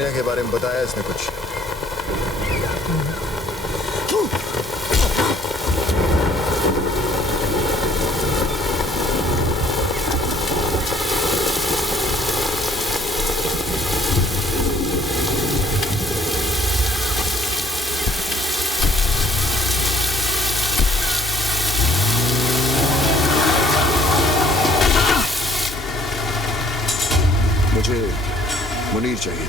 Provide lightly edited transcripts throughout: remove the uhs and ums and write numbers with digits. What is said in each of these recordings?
मनिया के बारे में बताया इसने कुछ? मुझे मुनीर चाहिए।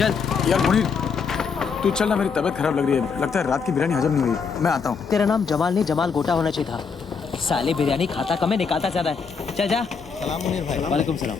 चल यार मुनीर, तू चल ना, मेरी तबीयत खराब लग रही है। लगता है रात की बिरयानी हजम नहीं हुई। मैं आता हूँ। तेरा नाम जमाल नहीं जमाल गोटा होना चाहिए था। साले बिरयानी खाता कम है, निकालता ज्यादा है। चल जा। सलाम मुनीर भाई। वालेकुम सलाम।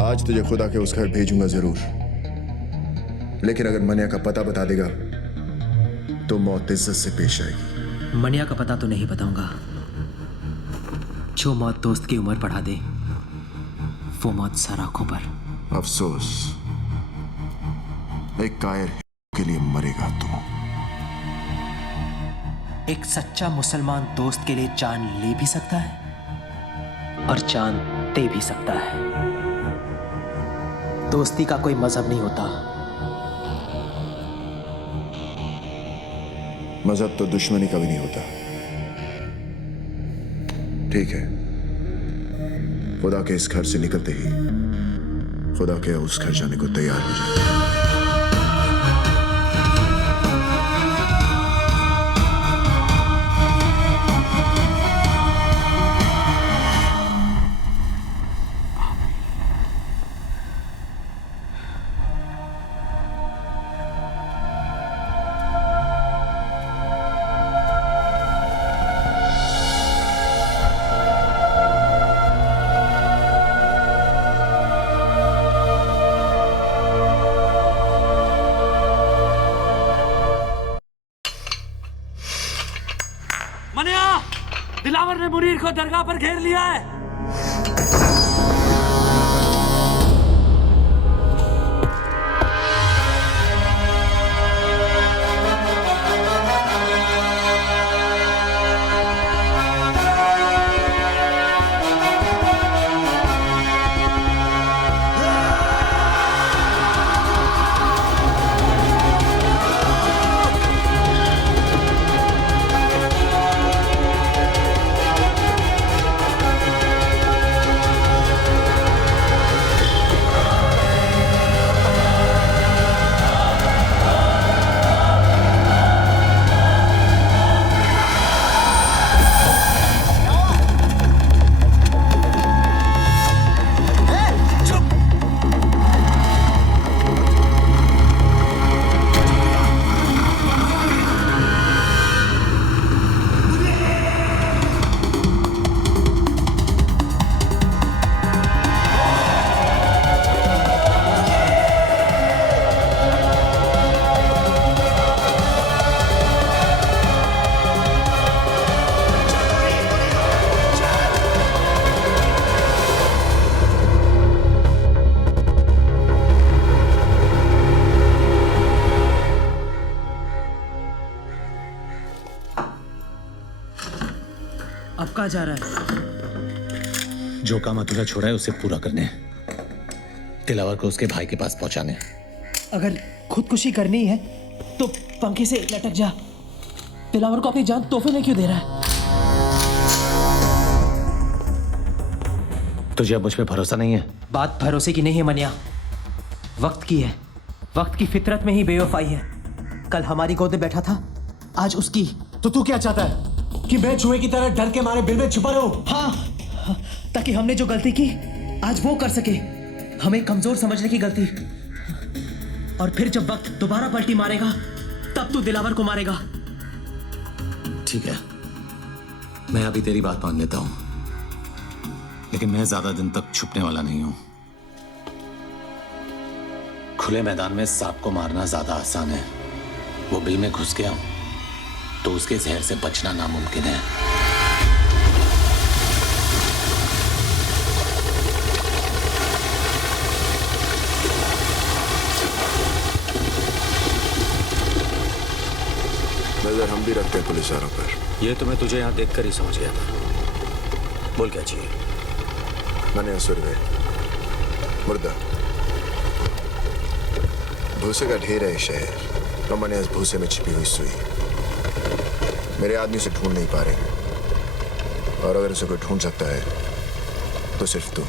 आज तुझे खुदा के उस घर भेजूंगा जरूर, लेकिन अगर मनिया का पता बता देगा तो मौत इज्जत से पेश आएगी। मनिया का पता तो नहीं बताऊंगा। जो मौत दोस्त की उम्र बढ़ा दे वो मौत सर आंखों पर। अफसोस, एक कायर के लिए मरेगा तू। एक सच्चा मुसलमान दोस्त के लिए जान ले भी सकता है और जान दे भी सकता है। दोस्ती का कोई मजहब नहीं होता। मजहब तो दुश्मनी का भी नहीं होता। ठीक है, खुदा के इस घर से निकलते ही खुदा के उस घर जाने को तैयार हो जाए। मनिया, दिलावर ने मुनीर को दरगाह पर घेर लिया है। अब कहाँ जा रहा है? जो काम अधूरा छोड़ा है उसे पूरा करने, दिलावर को उसके भाई के पास पहुंचाने। अगर खुदकुशी करनी है तो पंखे से लटक जा। दिलावर को अपनी जान तोहफे में क्यों दे रहा है? तुझे अब मुझ पे भरोसा नहीं है? बात भरोसे की नहीं है मनिया, वक्त की है। वक्त की फितरत में ही बेवफाई है। कल हमारी गोद में बैठा था, आज उसकी। तो तू क्या चाहता है कि मैं चूहे की तरह डर के मारे बिल में छुपा रहूं? हाँ, ताकि हमने जो गलती की आज वो कर सके, हमें कमजोर समझने की गलती। और फिर जब वक्त दोबारा पलटी मारेगा तब तू दिलावर को मारेगा। ठीक है, मैं अभी तेरी बात मान लेता हूं, लेकिन मैं ज्यादा दिन तक छुपने वाला नहीं हूं। खुले मैदान में सांप को मारना ज्यादा आसान है, वो बिल में घुस गया तो उसके जहर से बचना नामुमकिन है। नजर हम भी रखते हैं पुलिस वालों पर। ये तो मैं तुझे यहाँ देखकर ही समझ गया था। बोल क्या चाहिए? मनिया सुरवे, मुर्दा, भूसे का ढेर है शहर, और मनिया इस भूसे में छिपी हुई सुई। मेरे आदमी से ढूंढ नहीं पा रहे, और अगर उसे कोई ढूंढ सकता है तो सिर्फ तू।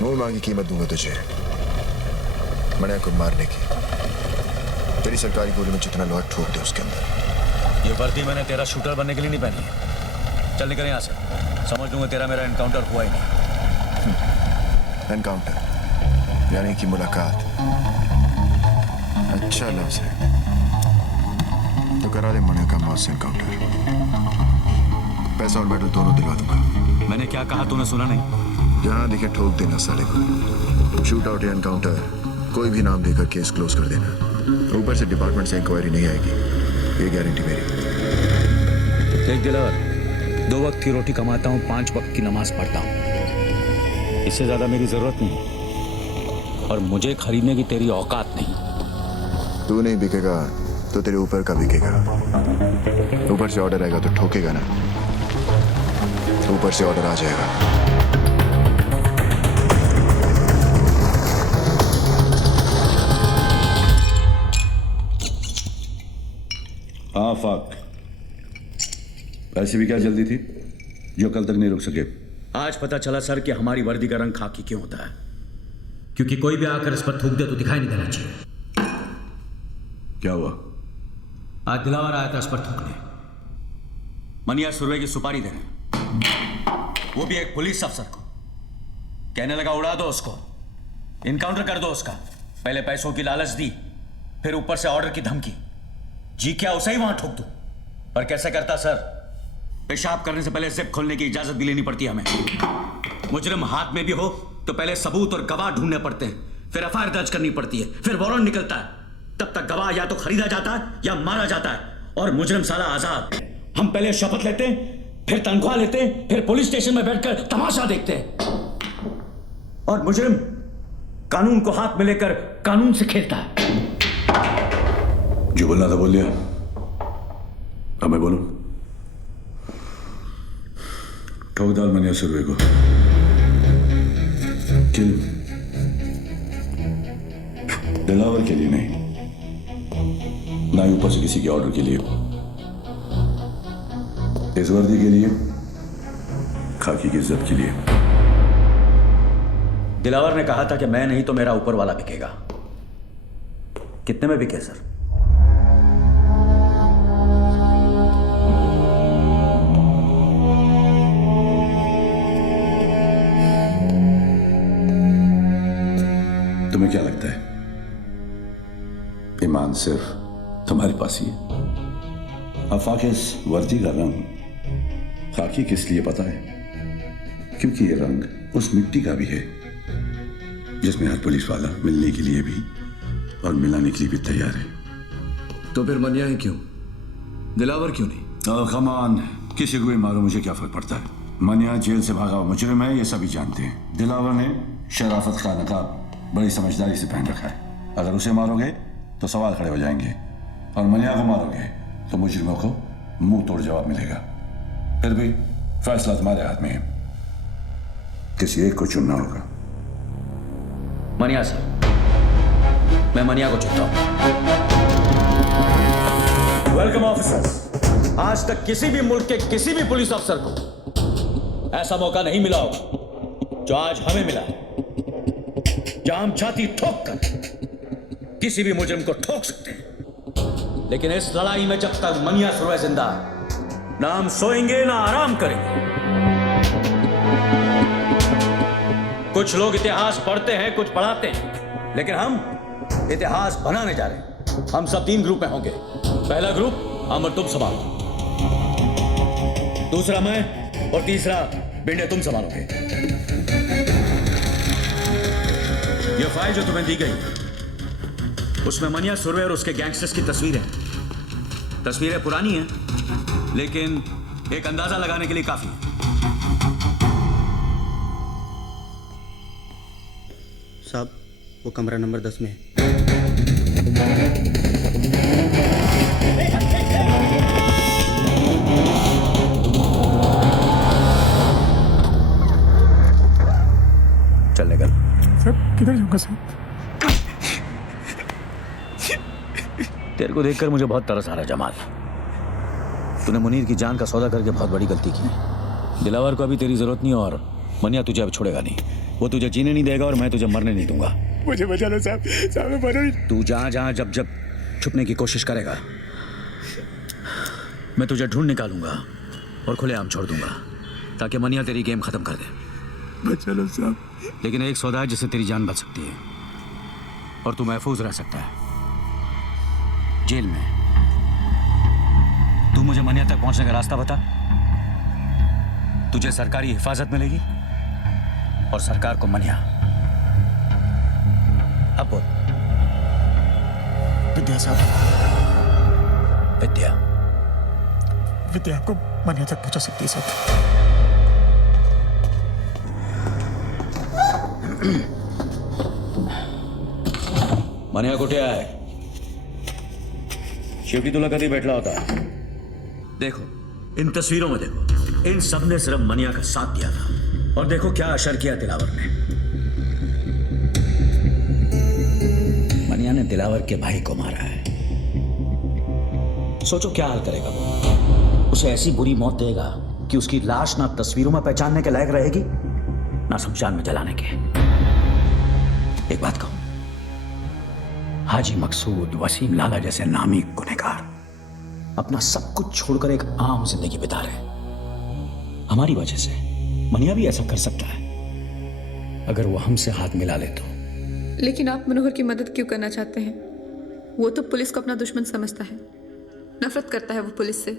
मुंह मांगी कीमत दूंगा तुझे मनिया को मारने की। तेरी सरकारी गोली में जितना लोहा ठोक दे उसके अंदर। ये वर्दी मैंने तेरा शूटर बनने के लिए नहीं पहनी है। चल निकल यहाँ से, समझ लूंगा तेरा मेरा एनकाउंटर हुआ ही नहीं। एनकाउंटर यानी कि मुलाकात। अच्छा लफ्ज है, तो करा दे मनिया का मौत से एनकाउंटर। पैसा और मेडल दोनों दिलवा दूंगा। मैंने क्या कहा तूने सुना नहीं? जहां दिखे ठोक देना साले को। शूट आउट या एनकाउंटर कोई भी नाम देकर केस क्लोज कर देना। ऊपर से डिपार्टमेंट से इंक्वायरी नहीं आएगी, ये गारंटी मेरी। देख दिलावर, 2 वक्त की रोटी कमाता हूँ, 5 वक्त की नमाज पढ़ता हूँ। इससे ज्यादा मेरी जरूरत नहीं, और मुझे खरीदने की तेरी औकात नहीं। तू नहीं बिकेगा तो तेरे ऊपर का बिकेगा। ऊपर से ऑर्डर आएगा तो ठोकेगा ना, ऊपर से ऑर्डर आ जाएगा। हाँ फाक, ऐसी भी क्या जल्दी थी जो कल तक नहीं रुक सके? आज पता चला सर कि हमारी वर्दी का रंग खाकी क्यों होता है। क्योंकि कोई भी आकर इस पर थूक दे तो दिखाई नहीं देना चाहिए। क्या हुआ? आज दिलावर आया था इस पर थूकने। मनिया सुरवे की सुपारी देने, वो भी एक पुलिस अफसर को। कहने लगा उड़ा दो उसको, इनकाउंटर कर दो उसका। पहले पैसों की लालच दी, फिर ऊपर से ऑर्डर की धमकी। जी क्या उसे ही वहां ठोक दूं? पर कैसे करता सर? पेशाब करने से पहले जिप खोलने की इजाजत भी लेनी पड़ती है हमें। मुजरिम हाथ में भी हो तो पहले सबूत और गवाह ढूंढने पड़ते हैं, फिर एफआईआर दर्ज करनी पड़ती है, फिर वारंट निकलता है। तब तक गवाह या तो खरीदा जाता है या मारा जाता है, और मुजरिम साला आजाद। हम पहले शपथ लेते हैं, फिर तनख्वाह लेते हैं, फिर पुलिस स्टेशन में बैठकर तमाशा देखते हैं, और मुजरिम कानून को हाथ में लेकर कानून से खेलता है। जो बोलना था बोल लिया, अब मैं बोलूं? ठोक डाल मनिया सुरवे को, किल। दिलावर के लिए नहीं, ना ही ऊपर से किसी के ऑर्डर के लिए, इस वर्दी के लिए, खाकी की इज्जत के लिए। दिलावर ने कहा था कि मैं नहीं तो मेरा ऊपर वाला बिकेगा। कितने में बिके सर? तुम्हें क्या लगता है ईमान सिर्फ तुम्हारे पास ही है? आफाक, इस वर्दी का रंग खाकी किस लिए पता है? क्योंकि ये रंग उस मिट्टी का भी है जिसमें हर पुलिस वाला मिलने के लिए भी और मिलाने के लिए भी तैयार है। तो फिर मनिया ही क्यों? दिलावर क्यों नहीं? कमान, किसी को भी मारो, मुझे क्या फर्क पड़ता है? मनिया जेल से भागा हुआ मुजरिम है, ये सभी जानते हैं। दिलावर ने शराफत का नकाब बड़ी समझदारी से पहन रखा है। अगर उसे मारोगे तो सवाल खड़े हो जाएंगे, और मनिया को मारोगे तो मुजरिमों को मुंह तोड़ जवाब मिलेगा। फिर भी फैसला तुम्हारे हाथ में है, किसी एक को चुनना होगा। मनिया सर, मैं मनिया को चुनता हूं। Welcome officers. आज तक किसी भी मुल्क के किसी भी पुलिस अफसर को ऐसा मौका नहीं मिला होगा जो आज हमें मिला है, जहां हम छाती ठोक कर किसी भी मुजरिम को ठोक सकते हैं। लेकिन इस लड़ाई में जब तक मनिया सुरवे जिंदा है, ना हम सोएंगे ना आराम करेंगे। कुछ लोग इतिहास पढ़ते हैं, कुछ पढ़ाते हैं, लेकिन हम इतिहास बनाने जा रहे हैं। हम सब 3 ग्रुप में होंगे। पहला ग्रुप अमर तुम संभालो, दूसरा मैं, और तीसरा बिंडे तुम संभालोगे। यह फाइल जो तुम्हें दी गई उसमें मनिया सुरवे और उसके गैंगस्टर्स की तस्वीरें पुरानी हैं, लेकिन एक अंदाजा लगाने के लिए काफी है। साहब, वो कमरा नंबर 10 में है। चल निकल। सर किधर जाऊंगा सर? तेरे को देखकर मुझे बहुत तरस आ रहा है जमाल। तूने मुनीर की जान का सौदा करके बहुत बड़ी गलती की है। दिलावर को अभी तेरी जरूरत नहीं और मनिया तुझे अब छोड़ेगा नहीं। वो तुझे जीने नहीं देगा और मैं तुझे मरने नहीं दूंगा। मुझे बचा लो साहब, साहब मैं मरो नहीं। तू जहां जहां जब जब छुपने की कोशिश करेगा मैं तुझे ढूंढ निकालूंगा और खुलेआम छोड़ दूंगा ताकि मनिया तेरी गेम खत्म कर दे। बचा लो साहब। लेकिन एक सौदा है जिससे तेरी जान बच सकती है और तू महफूज रह सकता है जेल में। तू मुझे मनिया तक पहुंचने का रास्ता बता। तुझे सरकारी हिफाजत मिलेगी और सरकार को मनिया। अब बोल। विद्या साहब, विद्या विद्या आपको मनिया तक पहुंचा सकती है साहब। मनिया कुठे आहे? शेवटी तुला कधी भेटला होता? देखो इन तस्वीरों में देखो, इन सब ने सिर्फ मनिया का साथ दिया था और देखो क्या असर किया दिलावर ने। मनिया ने दिलावर के भाई को मारा है। सोचो क्या हाल करेगा वो। उसे ऐसी बुरी मौत देगा कि उसकी लाश ना तस्वीरों में पहचानने के लायक रहेगी ना शमशान में जलाने के। एक बात कहूं, हाजी मकसूद, वसीम लाला जैसे नामी गुनहगार अपना सब कुछ छोड़कर एक आम जिंदगी बिता रहे। हमारी वजह से मनिया भी ऐसा कर सकता है अगर वो हमसे हाथ मिला ले तो। लेकिन आप मनोहर की मदद क्यों करना चाहते हैं? वो तो पुलिस को अपना दुश्मन समझता है, नफरत करता है वो पुलिस से।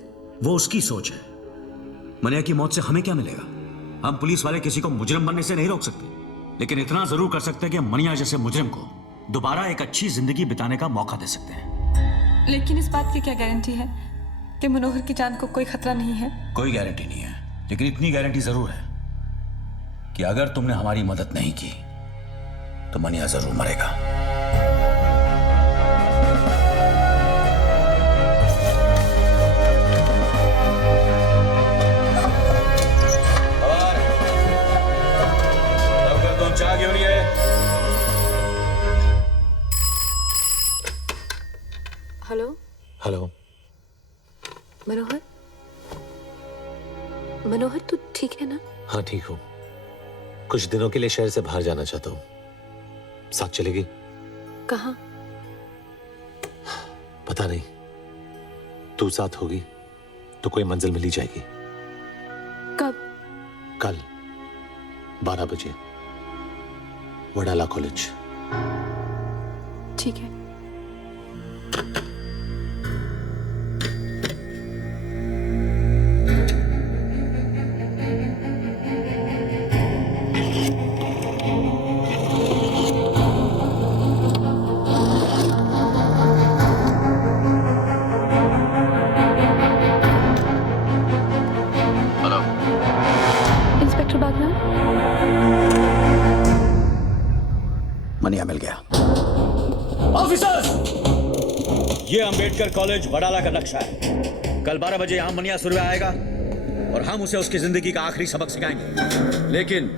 वो उसकी सोच है। मनिया की मौत से हमें क्या मिलेगा? हम पुलिस वाले किसी को मुजरिम बनने से नहीं रोक सकते, लेकिन इतना जरूर कर सकते हैं कि मनिया जैसे मुजरिम को दोबारा एक अच्छी जिंदगी बिताने का मौका दे सकते हैं। लेकिन इस बात की क्या गारंटी है कि मनोहर की जान को कोई खतरा नहीं है? कोई गारंटी नहीं है, लेकिन इतनी गारंटी जरूर है कि अगर तुमने हमारी मदद नहीं की तो मनिया जरूर मरेगा। चाह क्यों नहीं है? हेलो हेलो मनोहर, मनोहर तू ठीक है ना? हाँ ठीक हूँ। कुछ दिनों के लिए शहर से बाहर जाना चाहता हूँ। साथ चलेगी? कहाँ? पता नहीं, तू साथ होगी तो कोई मंजिल मिल ही जाएगी। कब? कल 12 बजे वडाला कॉलेज। ठीक है। इंस्पेक्टर बागनान, मनिया मिल गया। ऑफिसर्स, ये अंबेडकर कॉलेज वडाला का नक्शा है। कल 12 बजे यहां मनिया सुरवे आएगा और हम उसे उसकी जिंदगी का आखिरी सबक सिखाएंगे। लेकिन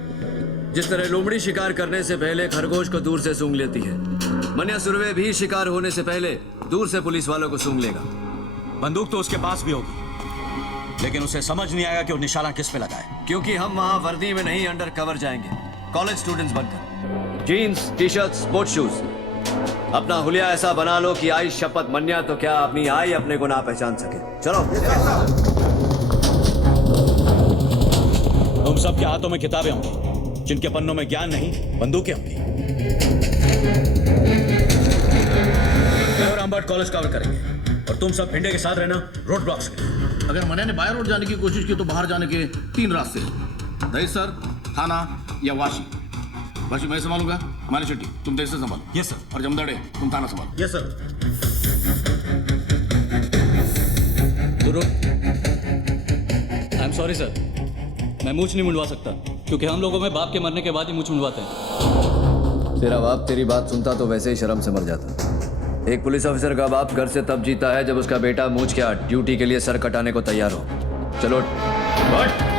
जिस तरह लोमड़ी शिकार करने से पहले खरगोश को दूर से सूंघ लेती है, मनिया सुरवे भी शिकार होने से पहले दूर से पुलिस वालों को सूंघ लेगा। बंदूक तो उसके पास भी होगी, लेकिन उसे समझ नहीं आएगा कि वो निशाना किस पे लगाए। क्योंकि हम वहां वर्दी में नहीं, अंडर कवर जाएंगे, कॉलेज स्टूडेंट्स बनकर। Jeans, T shirt, sport shoes. अपना हुलिया ऐसा बना लो कि आई शपथ मनिया तो क्या अपनी आई अपने को ना पहचान सके। चलो तुम सबके हाथों में किताबें होंगी, जिनके पन्नों में ज्ञान नहीं बंदूकें होंगी। और रामबाट कॉलेज कवर करेंगे और तुम सब भिंडे के साथ रहना रोड ब्लॉक्स के। अगर मन्या ने बाय रोड जाने की कोशिश की तो बाहर जाने के 3 रास्ते हैं, दहीसर, थाना या वाशी। वाशी मैं संभालूंगा, हमारी छुट्टी तुम दहीसर संभालो। Yes sir. और जमदड़े तुम थाना संभालो। Yes sir. I am sorry sir, मैं मूछ नहीं मुंडवा सकता क्योंकि हम लोगों में बाप के मरने के बाद ही मूछ मुंडवाते हैं। तेरा बाप तेरी बात सुनता तो वैसे ही शर्म से मर जाता। एक पुलिस ऑफिसर का बाप घर से तब जीता है जब उसका बेटा मूछ क्या ड्यूटी के लिए सर कटाने को तैयार हो। चलो बोला।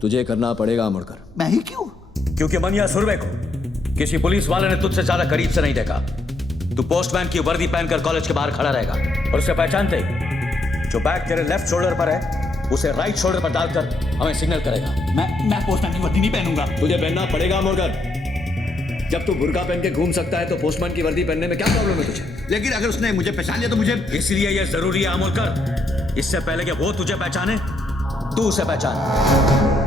तुझे करना पड़ेगा मुड़कर। मैं ही क्यों? क्योंकि मनिया सुरवे को किसी पुलिस वाले ने तुझसे ज्यादा करीब से नहीं देखा। तू पोस्टमैन की वर्दी पहनकर कॉलेज के बाहर खड़ा रहेगा और उसे पहचानते ही जो बैग तेरे लेफ्ट शोल्डर पर है उसे राइट शोल्डर पर डालकर हमें सिग्नल करेगा। मैं पोस्टमैन की वर्दी नहीं पहनूंगा। तुझे पहनना पड़ेगा मुड़कर। जब तू बुर्का पहन के घूम सकता है तो पोस्टमैन की वर्दी पहनने में क्या प्रॉब्लम है तुझे? लेकिन अगर उसने मुझे पहचान लिया तो मुझे। इसलिए यह जरूरी है अमोलकर, इससे पहले कि वो तुझे पहचाने तू उसे पहचान।